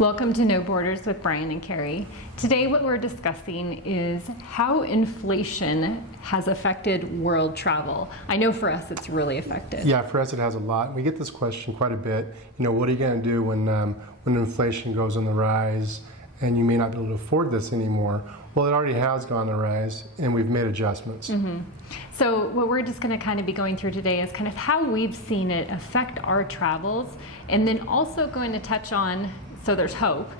Welcome to No Borders with Brian and Carrie. Today what we're discussing is how inflation has affected world travel. I know for us it's really affected. Yeah, for us it has a lot. We get this question quite a bit. You know, what are you going to do when inflation goes on the rise and you may not be able to afford this anymore? Well, it already has gone on the rise and we've made adjustments. Mm-hmm. So what we're just going to kind of be going through today is kind of how we've seen it affect our travels, and then also going to touch on, so there's hope,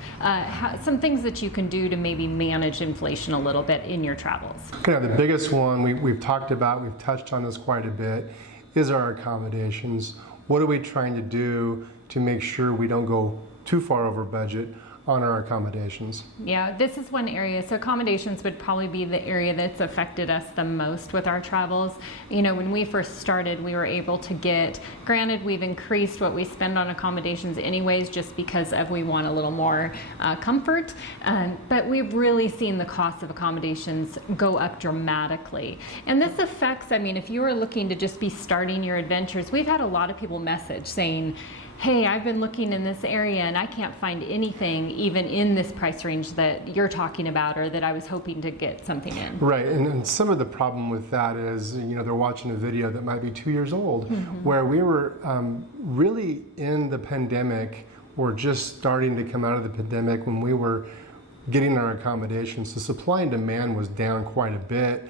some things that you can do to maybe manage inflation a little bit in your travels. Okay, the biggest one we've talked about, we've touched on this quite a bit, is our accommodations. What are we trying to do to make sure we don't go too far over budget on our accommodations? Yeah, this is one area. So accommodations would probably be the area that's affected us the most with our travels. You know, when we first started, we were able to get, granted, we've increased what we spend on accommodations anyways, just because we want a little more comfort. But we've really seen the cost of accommodations go up dramatically. And this affects, I mean, if you are looking to just be starting your adventures, we've had a lot of people message saying, hey, I've been looking in this area and I can't find anything even in this price range that you're talking about or that I was hoping to get something in. Right, and some of the problem with that is, you know, they're watching a video that might be 2 years old, where we were really in the pandemic or just starting to come out of the pandemic when we were getting our accommodations. The supply and demand was down quite a bit.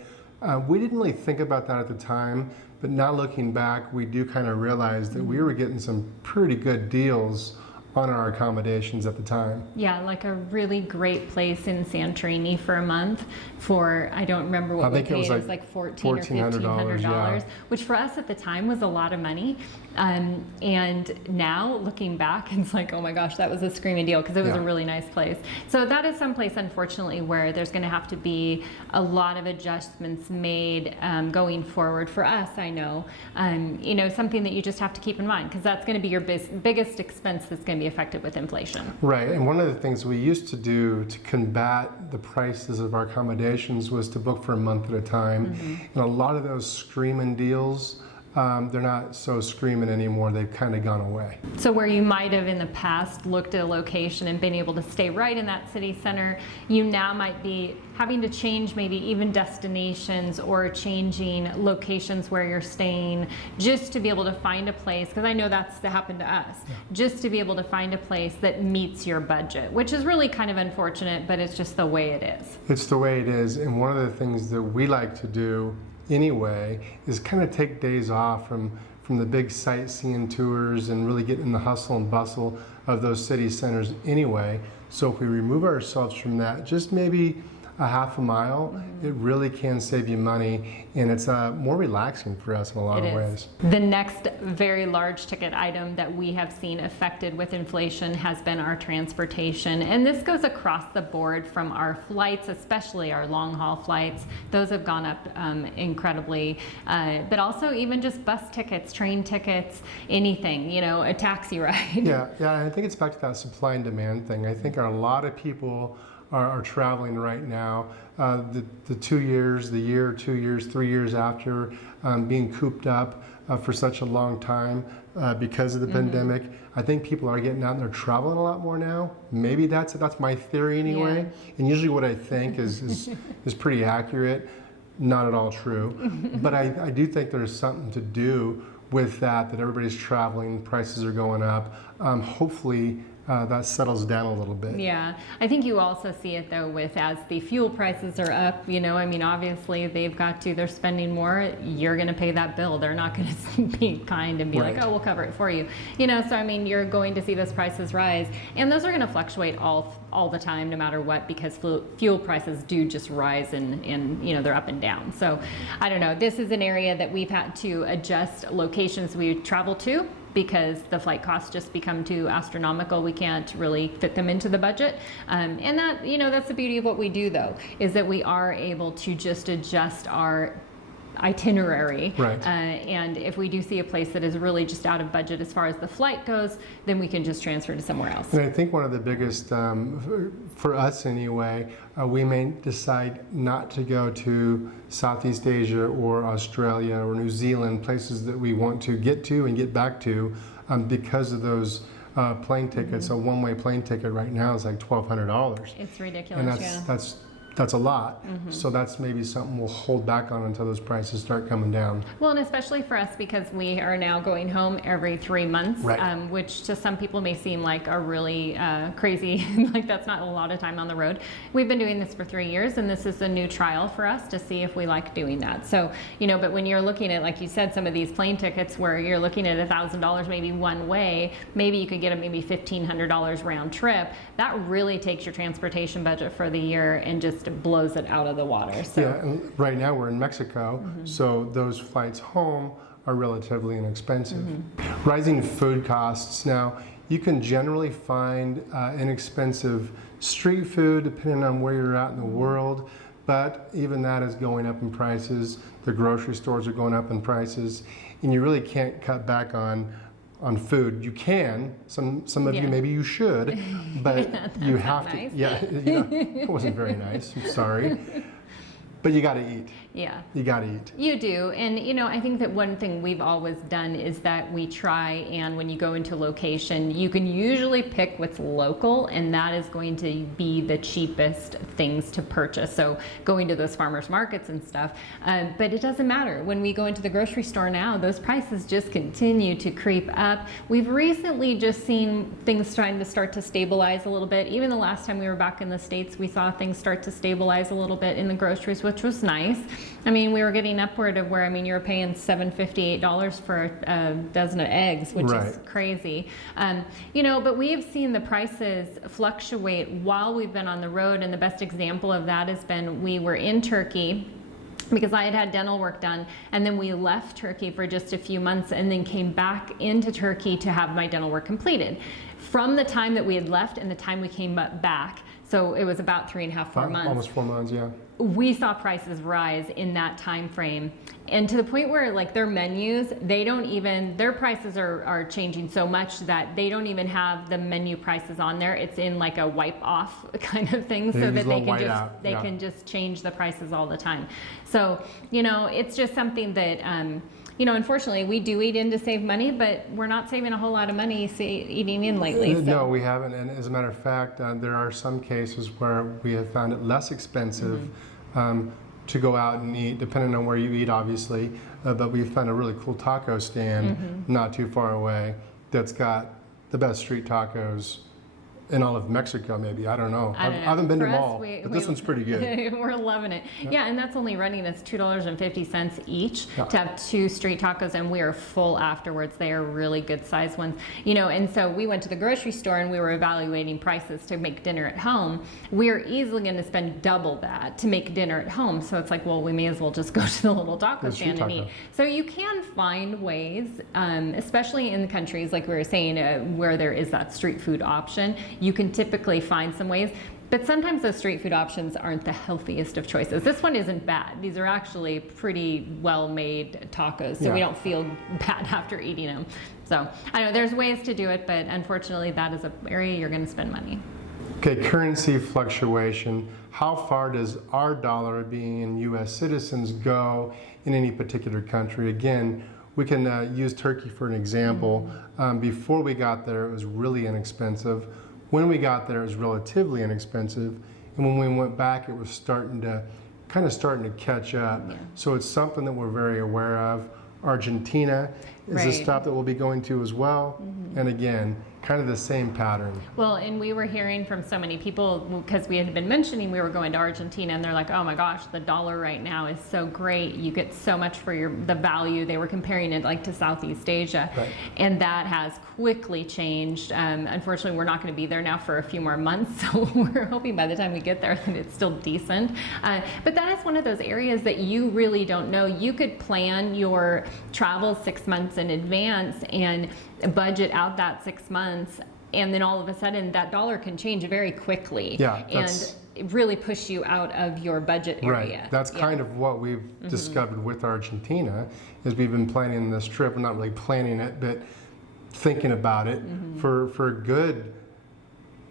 We didn't really think about that at the time, but now looking back, we do kind of realize that we were getting some pretty good deals on our accommodations at the time. Yeah, like a really great place in Santorini for a month for, I don't remember what we paid, it was like $1,400 or $1,500, yeah. Which for us at the time was a lot of money. And now looking back, it's like, oh my gosh, that was a screaming deal because it was a really nice place. So that is some place, unfortunately, where there's going to have to be a lot of adjustments made going forward for us, I know. You know, something that you just have to keep in mind because that's going to be your biggest expense that's going to be affected with inflation. Right, and one of the things we used to do to combat the prices of our accommodations was to book for a month at a time. And a lot of those screaming deals, they're not so screaming anymore. They've kind of gone away. So where you might have in the past looked at a location and been able to stay right in that city center, you now might be having to change maybe even destinations or changing locations where you're staying just to be able to find a place, because I know that's happened to us, just to be able to find a place that meets your budget, which is really kind of unfortunate, but it's just the way it is. It's the way it is, and one of the things that we like to do anyway is kind of take days off from the big sightseeing tours and really get in the hustle and bustle of those city centers anyway. So if we remove ourselves from that, just maybe a half a mile, it really can save you money, and it's more relaxing for us in a lot of ways. The next very large ticket item that we have seen affected with inflation has been our transportation, and this goes across the board from our flights, especially our long haul flights. Those have gone up incredibly, but also even just bus tickets, train tickets, anything, you know, a taxi ride. Yeah, I think it's back to that supply and demand thing. I think a lot of people are traveling right now. The 2 years, the year, 2 years, 3 years after being cooped up for such a long time because of the pandemic, I think people are getting out and they're traveling a lot more now. Maybe that's my theory anyway. Yeah. And usually what I think is pretty accurate. Not at all true. But I do think there's something to do with that everybody's traveling, prices are going up. Hopefully that settles down a little bit. Yeah, I think you also see it though with as the fuel prices are up, you know, I mean, obviously they're spending more, you're going to pay that bill. They're not going to be kind and be like, oh, we'll cover it for you. You know, so I mean, you're going to see those prices rise, and those are going to fluctuate all the time no matter what, because fuel prices do just rise and you know, they're up and down. So I don't know, this is an area that we've had to adjust locations we travel to, because the flight costs just become too astronomical. We can't really fit them into the budget. And that, you know, that's the beauty of what we do though, is that we are able to just adjust our itinerary. Right. And if we do see a place that is really just out of budget as far as the flight goes, then we can just transfer to somewhere else. And I think one of the biggest, for us anyway, we may decide not to go to Southeast Asia or Australia or New Zealand, places that we want to get to and get back to because of those plane tickets. A one-way plane ticket right now is like $1,200. It's ridiculous. And that's a lot. So that's maybe something we'll hold back on until those prices start coming down. Well, and especially for us because we are now going home every 3 months, Right. Which to some people may seem like a really crazy, like that's not a lot of time on the road. We've been doing this for 3 years, and this is a new trial for us to see if we like doing that. So, but when you're looking at, like you said, some of these plane tickets where you're looking at $1,000 maybe one way, maybe you could get a maybe $1,500 round trip. That really takes your transportation budget for the year and just blows it out of the water. So. Yeah, and right now we're in Mexico, so those flights home are relatively inexpensive. Rising food costs. Now, you can generally find inexpensive street food depending on where you're at in the world, but even that is going up in prices. The grocery stores are going up in prices, and you really can't cut back on food. You can, some of you maybe you should, but you have to. Nice. Yeah, it wasn't very nice. I'm sorry, but you got to eat. Yeah. You got to eat. You do. And, I think that one thing we've always done is that we try, and when you go into location, you can usually pick what's local, and that is going to be the cheapest things to purchase. So going to those farmers markets and stuff. But it doesn't matter. When we go into the grocery store now, those prices just continue to creep up. We've recently just seen things trying to start to stabilize a little bit. Even the last time we were back in the States, we saw things start to stabilize a little bit in the groceries, which was nice. We were getting upward of where, you were paying $7.58 $8 for a dozen of eggs, which is crazy. But we have seen the prices fluctuate while we've been on the road, and the best example of that has been we were in Turkey because I had dental work done, and then we left Turkey for just a few months and then came back into Turkey to have my dental work completed. From the time that we had left and the time we came back, so it was about 3.5, 4 months. Almost 4 months, yeah. We saw prices rise in that time frame, and to the point where their menus, their prices are changing so much that they don't even have the menu prices on there. It's in like a wipe off kind of thing, so that they can just change the prices all the time. So it's just something that unfortunately we do eat in to save money, but we're not saving a whole lot of money eating in lately. So. No, we haven't. And as a matter of fact, there are some cases where we have found it less expensive to go out and eat, depending on where you eat, obviously. But we found a really cool taco stand not too far away that's got the best street tacos in all of Mexico, maybe. I don't know. I haven't been to them all, but this one's pretty good. We're loving it. Yeah, and that's only running us $2.50 each to have 2 street tacos, and we are full afterwards. They are really good sized ones. And so we went to the grocery store and we were evaluating prices to make dinner at home. We are easily going to spend double that to make dinner at home. So it's like, well, we may as well just go to the little taco stand and eat. So you can find ways, especially in the countries, like we were saying, where there is that street food option. You can typically find some ways, but sometimes those street food options aren't the healthiest of choices. This one isn't bad. These are actually pretty well-made tacos, so we don't feel bad after eating them. So I know there's ways to do it, but unfortunately that is an area you're going to spend money. Okay, currency fluctuation. How far does our dollar, being U.S. citizens, go in any particular country? Again, we can use Turkey for an example. Before we got there, it was really inexpensive. When we got there, it was relatively inexpensive, and when we went back, it was starting to catch up. Yeah. So it's something that we're very aware of. Argentina is a stop that we'll be going to as well, and again, kind of the same pattern. Well, and we were hearing from so many people, because we had been mentioning we were going to Argentina, and they're like, oh my gosh, the dollar right now is so great. You get so much for the value. They were comparing it to Southeast Asia. Right. And that has quickly changed. Unfortunately, we're not going to be there now for a few more months, so we're hoping by the time we get there that it's still decent. But that is one of those areas that you really don't know. You could plan your travel 6 months in advance and budget out that 6 months, and then all of a sudden that dollar can change very quickly and really push you out of your budget area. Right. That's kind of what we've discovered with Argentina, is we've been planning this trip. We're not really planning it, but thinking about it for a good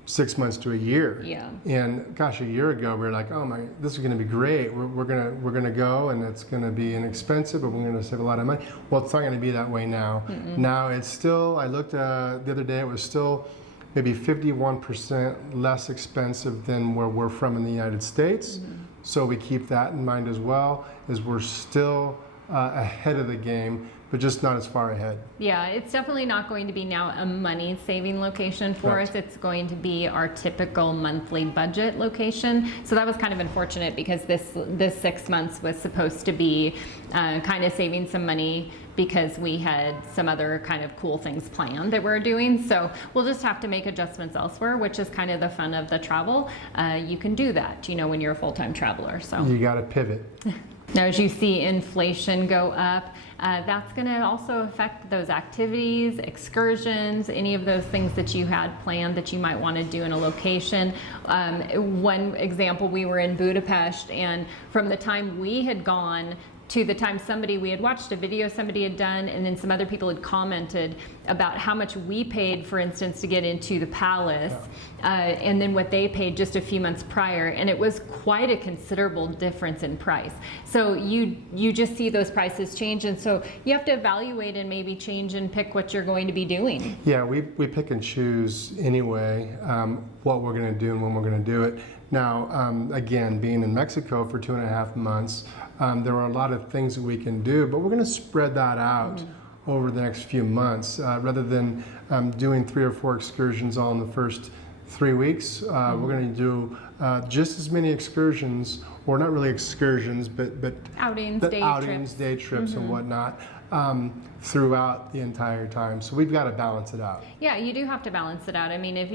6 months to a year. Yeah. And gosh, a year ago we were like, oh my, this is going to be great. We're gonna go, and it's going to be inexpensive, but we're going to save a lot of money. Well, it's not going to be that way now. Now it's still. I looked the other day. It was still maybe 51% less expensive than where we're from in the United States. So we keep that in mind as well, as we're still ahead of the game, but just not as far ahead. Yeah, it's definitely not going to be now a money saving location for us. It's going to be our typical monthly budget location. So that was kind of unfortunate, because this 6 months was supposed to be kind of saving some money, because we had some other kind of cool things planned that we're doing. So we'll just have to make adjustments elsewhere, which is kind of the fun of the travel. You can do that, when you're a full-time traveler. So you got to pivot. Now, as you see inflation go up, that's going to also affect those activities, excursions, any of those things that you had planned that you might want to do in a location. One example, we were in Budapest, and from the time we had gone to the time we had watched a video somebody had done, and then some other people had commented about how much we paid, for instance, to get into the palace, and then what they paid just a few months prior, and it was quite a considerable difference in price. So you just see those prices change, and so you have to evaluate and maybe change and pick what you're going to be doing. Yeah, we pick and choose anyway what we're going to do and when we're going to do it. Now, again, being in Mexico for 2.5 months, there are a lot of things that we can do, but we're going to spread that out over the next few months. Rather than doing 3 or 4 excursions all in the first 3 weeks, we're going to do just as many excursions, or not really excursions, but Outings, day trips and whatnot, throughout the entire time. So we've got to balance it out. Yeah, you do have to balance it out. I mean, if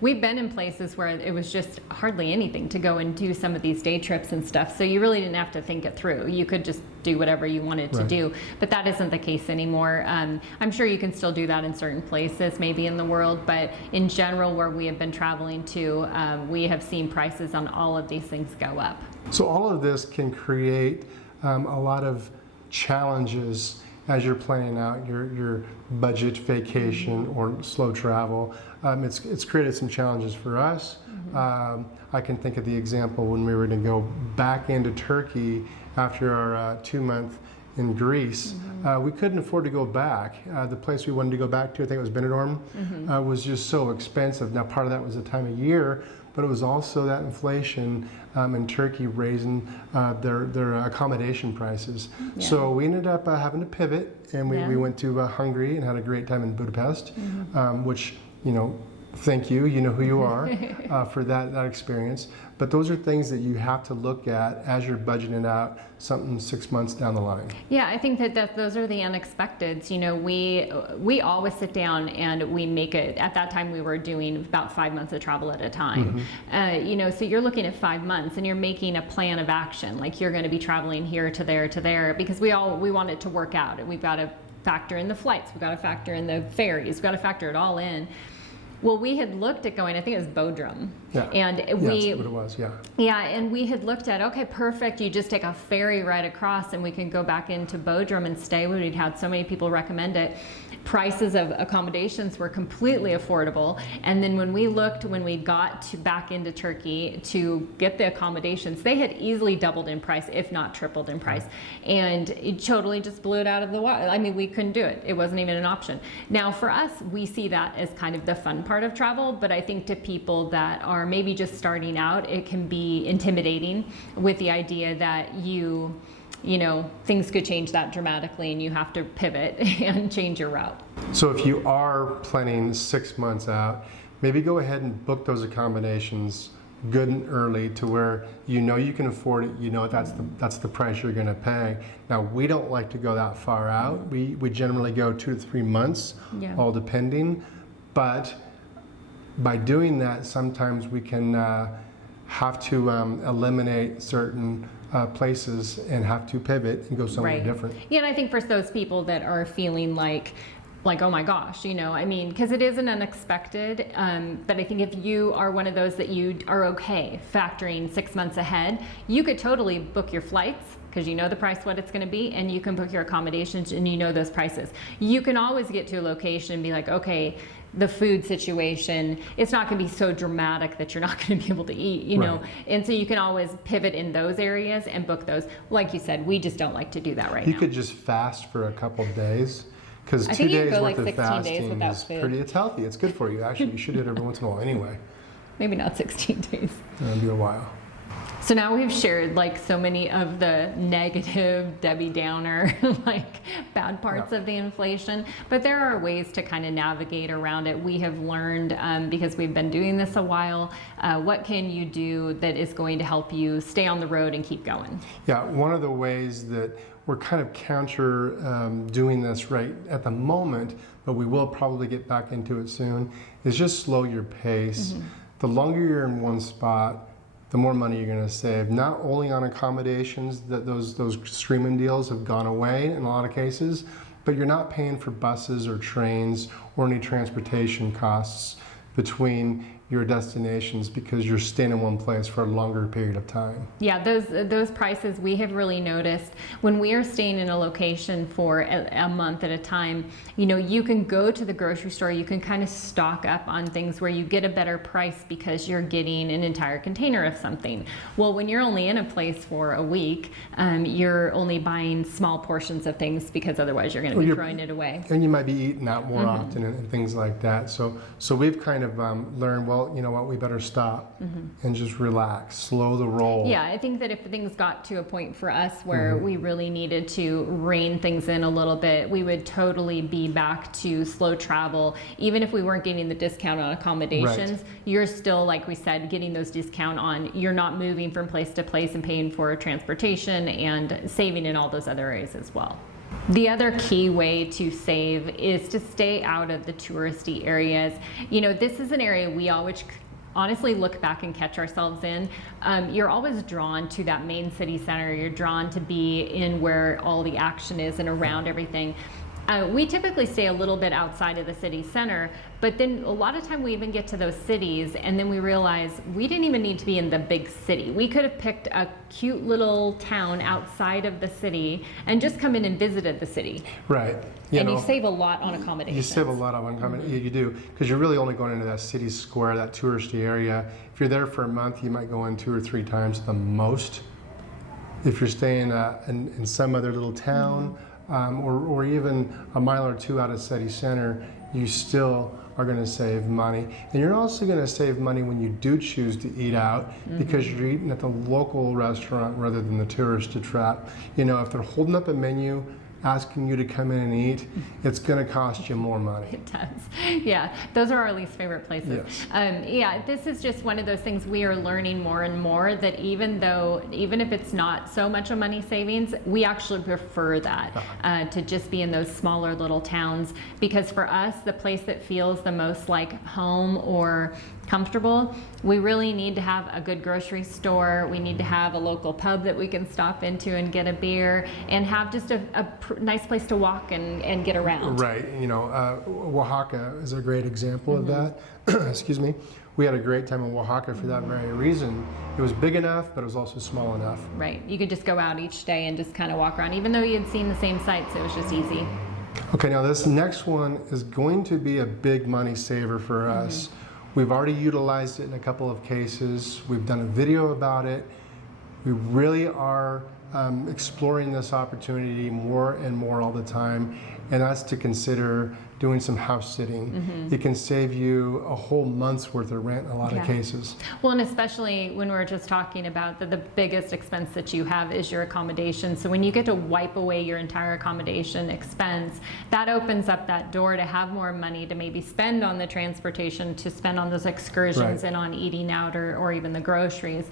we've been in places where it was just hardly anything to go and do some of these day trips and stuff, so you really didn't have to think it through. You could just do whatever you wanted to do, but that isn't the case anymore. I'm sure you can still do that in certain places, maybe in the world, but in general, where we have been traveling to, we have seen prices on all of these things go up. So all of this can create a lot of challenges as you're planning out your budget vacation or slow travel. It's created some challenges for us. I can think of the example when we were to go back into Turkey after our 2-month in Greece. We couldn't afford to go back. The place we wanted to go back to, I think it was Benidorm, was just so expensive. Now, part of that was the time of year, but it was also that inflation in Turkey raising their accommodation prices. So we ended up having to pivot, and we went to Hungary and had a great time in Budapest, which, thank you, you know who you are, for that experience. But those are things that you have to look at as you're budgeting out something 6 months down the line. Yeah, I think that those are the unexpecteds. We always sit down and we make it. At that time, we were doing about 5 months of travel at a time. So you're looking at 5 months and you're making a plan of action. Like, you're going to be traveling here to there, because we want it to work out. We've got to factor in the flights. We've got to factor in the ferries. We've got to factor it all in. Well, we had looked at going, I think it was Bodrum. And that's what it was, and we had looked at, okay, perfect, you just take a ferry right across and we can go back into Bodrum and stay. We'd had so many people recommend it. Prices of accommodations were completely affordable. And then when we got back into Turkey to get the accommodations, they had easily doubled in price, if not tripled in price. And it totally just blew it out of the water. I mean, we couldn't do it. It wasn't even an option. Now, for us, we see that as kind of the fun part of travel, but I think to people that are maybe just starting out, it can be intimidating with the idea that things could change that dramatically and you have to pivot and change your route. So if you are planning 6 months out, maybe go ahead and book those accommodations good and early, to where you can afford it, that's the price you're going to pay. Now, we don't like to go that far out. We generally go 2 to 3 months, all depending, but by doing that, sometimes we can have to eliminate certain places and have to pivot and go somewhere different. Yeah, and I think for those people that are feeling like, like, oh my gosh, you know, I mean, because it isn't unexpected. But I think if you are one of those that you are okay factoring 6 months ahead, you could totally book your flights because you know the price, what it's going to be, and you can book your accommodations and you know those prices. You can always get to a location and be like, okay, the food situation, it's not going to be so dramatic that you're not going to be able to eat, you know, and so you can always pivot in those areas and book those. Like you said, we just don't like to do that right now. You could just fast for a couple of days. Because 2 days worth of fasting is pretty, it's healthy. It's good for you. Actually, you should do it every once in a while anyway. Maybe not 16 days. It'll be a while. So now we've shared like so many of the negative Debbie Downer like bad parts of the inflation, but there are ways to kind of navigate around it. We have learned because we've been doing this a while, what can you do that is going to help you stay on the road and keep going? Yeah, one of the ways that we're kind of counter doing this right at the moment, but we will probably get back into it soon, is just slow your pace. The longer you're in one spot, the more money you're going to save. Not only on accommodations, that those streaming deals have gone away in a lot of cases, but you're not paying for buses or trains or any transportation costs between your destinations because you're staying in one place for a longer period of time. Yeah, those prices we have really noticed when we are staying in a location for a month at a time. You know, you can go to the grocery store, you can kind of stock up on things where you get a better price because you're getting an entire container of something. Well, when you're only in a place for a week, you're only buying small portions of things because otherwise you're going to be throwing it away. And you might be eating out more often and things like that. So we've kind of learned, well, you know what, we better stop and just relax, slow the roll. Yeah, I think that if things got to a point for us where we really needed to rein things in a little bit, we would totally be back to slow travel. Even if we weren't getting the discount on accommodations, you're still, like we said, getting those discount on, you're not moving from place to place and paying for transportation and saving in all those other areas as well. The other key way to save is to stay out of the touristy areas. You know, this is an area we always honestly look back and catch ourselves in. You're always drawn to that main city center. You're drawn to be in where all the action is and around everything. We typically stay a little bit outside of the city center, but then a lot of time we even get to those cities and then we realize we didn't even need to be in the big city. We could have picked a cute little town outside of the city and just come in and visited the city. Right. You save a lot on accommodations. You save a lot on accommodations. You do, because you're really only going into that city square, that touristy area. If you're there for a month, you might go in 2 or 3 times at the most. If you're staying in some other little town, or even a mile or 2 out of city center, you still are going to save money. And you're also going to save money when you do choose to eat out because you're eating at the local restaurant rather than the tourist trap. You know, if they're holding up a menu asking you to come in and eat, it's going to cost you more money. It does. Yeah, those are our least favorite places. Yes. Yeah, this is just one of those things we are learning more and more, that even if it's not so much a money savings, we actually prefer that to just be in those smaller little towns, because for us, the place that feels the most like home or comfortable, we really need to have a good grocery store. We need to have a local pub that we can stop into and get a beer, and have just a nice place to walk and get around. Right. You know, Oaxaca is a great example of that. Excuse me. We had a great time in Oaxaca for that very reason. It was big enough, but it was also small enough. Right. You could just go out each day and just kind of walk around, even though you had seen the same sights. It was just easy. Okay, now this next one is going to be a big money saver for us. We've already utilized it in a couple of cases. We've done a video about it. We really are exploring this opportunity more and more all the time, and that's to consider doing some house sitting. It can save you a whole month's worth of rent in a lot of cases. Well, and especially when we're just talking about the biggest expense that you have is your accommodation. So when you get to wipe away your entire accommodation expense, that opens up that door to have more money to maybe spend on the transportation, to spend on those excursions and on eating out or even the groceries.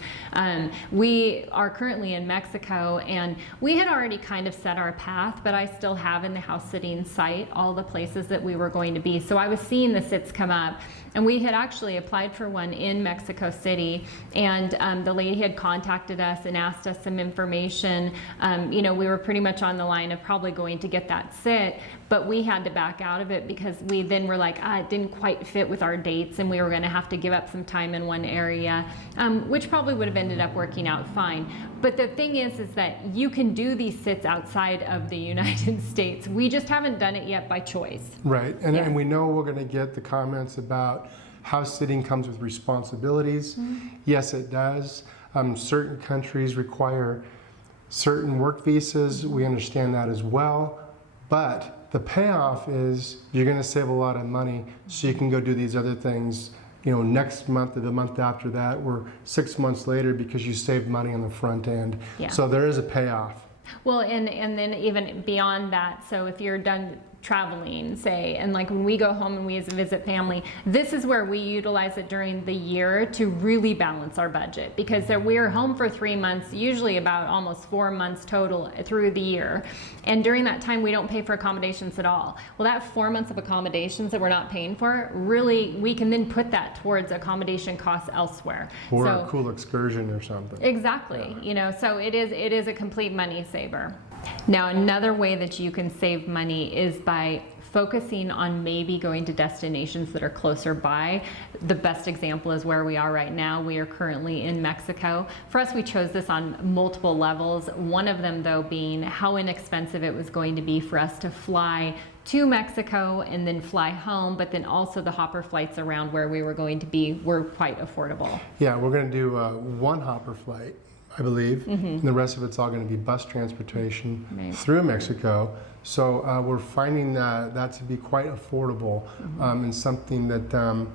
We are currently in Mexico, Mexico, and we had already kind of set our path, but I still have in the house sitting site all the places that we were going to be. So I was seeing the sits come up, and we had actually applied for one in Mexico City, and the lady had contacted us and asked us some information. You know, we were pretty much on the line of probably going to get that sit, but we had to back out of it because we then were like, it didn't quite fit with our dates, and we were going to have to give up some time in one area, which probably would have ended up working out fine. But the thing is that you can do these sits outside of the United States. We just haven't done it yet by choice. Right, and we know we're going to get the comments about house sitting comes with responsibilities. Yes, it does. Certain countries require certain work visas. We understand that as well. But the payoff is you're going to save a lot of money so you can go do these other things, you know, next month or the month after that, or 6 months later, because you saved money on the front end. Yeah. So there is a payoff. Well, and then even beyond that, so if you're done traveling, say, and like when we go home and we visit family, this is where we utilize it during the year to really balance our budget, because we're home for 3 months, usually about almost 4 months total through the year, and during that time we don't pay for accommodations at all. Well, that 4 months of accommodations that we're not paying for, really we can then put that towards accommodation costs elsewhere, Or a cool excursion or something. Exactly. You know, so it is a complete money saver. Now, another way that you can save money is by focusing on maybe going to destinations that are closer by. The best example is where we are right now. We are currently in Mexico. For us, we chose this on multiple levels. One of them, though, being how inexpensive it was going to be for us to fly to Mexico and then fly home, but then also the hopper flights around where we were going to be were quite affordable. Yeah, we're going to do one hopper flight, I believe, and the rest of it's all going to be bus transportation through Mexico. So we're finding that to be quite affordable, and something that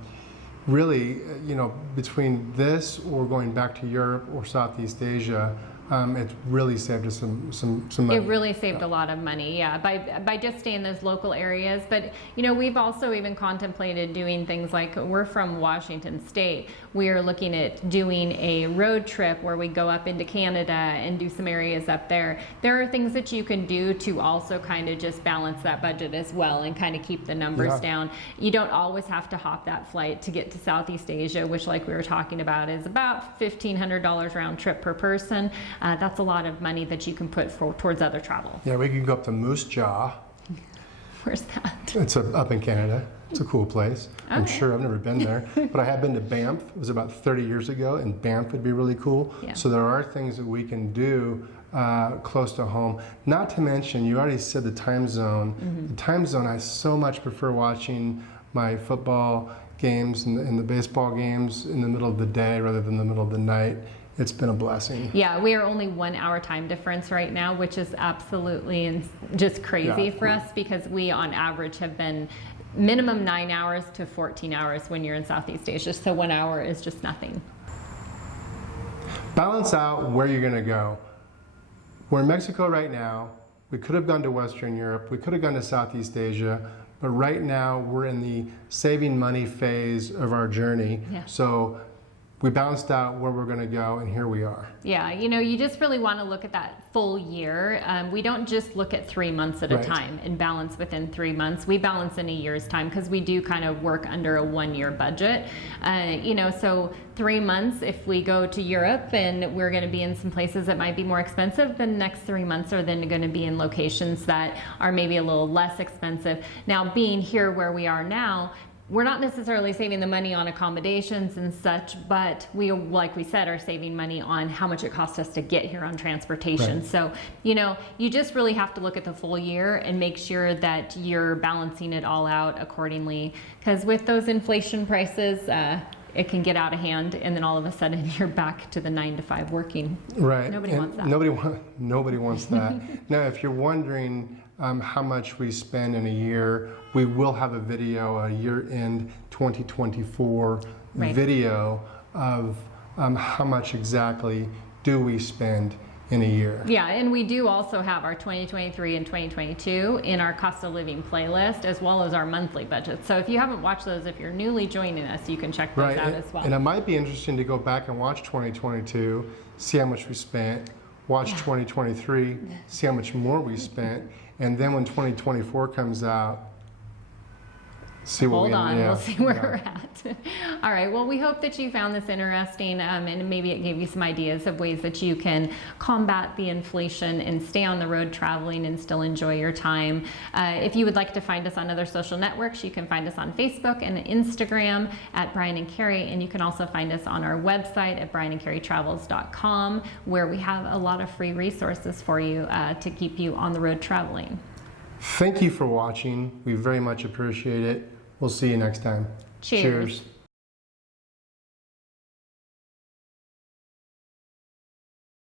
really, you know, between this or going back to Europe or Southeast Asia, it really saved us some money. It really saved a lot of money, yeah, by just staying in those local areas. But, you know, we've also even contemplated doing things like, we're from Washington State. We are looking at doing a road trip where we go up into Canada and do some areas up there. There are things that you can do to also kind of just balance that budget as well and kind of keep the numbers down. You don't always have to hop that flight to get to Southeast Asia, which, like we were talking about, is about $1,500 round trip per person. That's a lot of money that you can put towards other travel. Yeah, we can go up to Moose Jaw. Where's that? It's up in Canada. It's a cool place. I'm sure. I've never been there, but I have been to Banff. It was about 30 years ago, and Banff would be really cool. Yeah. So there are things that we can do close to home. Not to mention, you already said the time zone. The time zone, I so much prefer watching my football games and the baseball games in the middle of the day rather than the middle of the night. It's been a blessing. Yeah, we are only 1 hour time difference right now, which is absolutely just crazy for us, because we on average have been minimum 9 hours to 14 hours when you're in Southeast Asia. So 1 hour is just nothing. Balance out where you're going to go. We're in Mexico right now. We could have gone to Western Europe. We could have gone to Southeast Asia. But right now, we're in the saving money phase of our journey. Yeah. So we balanced out where we're going to go, and here we are. Yeah, you know, you just really want to look at that full year. We don't just look at 3 months at a time and balance within 3 months. We balance in a year's time, because we do kind of work under a 1-year budget. You know, so 3 months, if we go to Europe and we're going to be in some places that might be more expensive, the next 3 months are then going to be in locations that are maybe a little less expensive. Now, being here where we are now, we're not necessarily saving the money on accommodations and such, but we, like we said, are saving money on how much it costs us to get here on transportation. So, you know, you just really have to look at the full year and make sure that you're balancing it all out accordingly. Because with those inflation prices, it can get out of hand, and then all of a sudden you're back to the 9 to 5 working. Right. Nobody wants that. Nobody wants that. Now, if you're wondering how much we spend in a year, we will have a video, a year-end 2024 video of how much exactly do we spend in a year. Yeah, and we do also have our 2023 and 2022 in our cost of living playlist, as well as our monthly budget. So if you haven't watched those, if you're newly joining us, you can check those out as well. And it might be interesting to go back and watch 2022, see how much we spent, watch 2023, see how much more we spent, and then when 2024 comes out, see what Hold on, yeah, we'll see where yeah. we're at. All right, well, we hope that you found this interesting and maybe it gave you some ideas of ways that you can combat the inflation and stay on the road traveling and still enjoy your time. If you would like to find us on other social networks, you can find us on Facebook and Instagram at Brian and Carrie, and you can also find us on our website at brianandcarrietravels.com, where we have a lot of free resources for you to keep you on the road traveling. Thank you for watching. We very much appreciate it. We'll see you next time. Cheers. Cheers.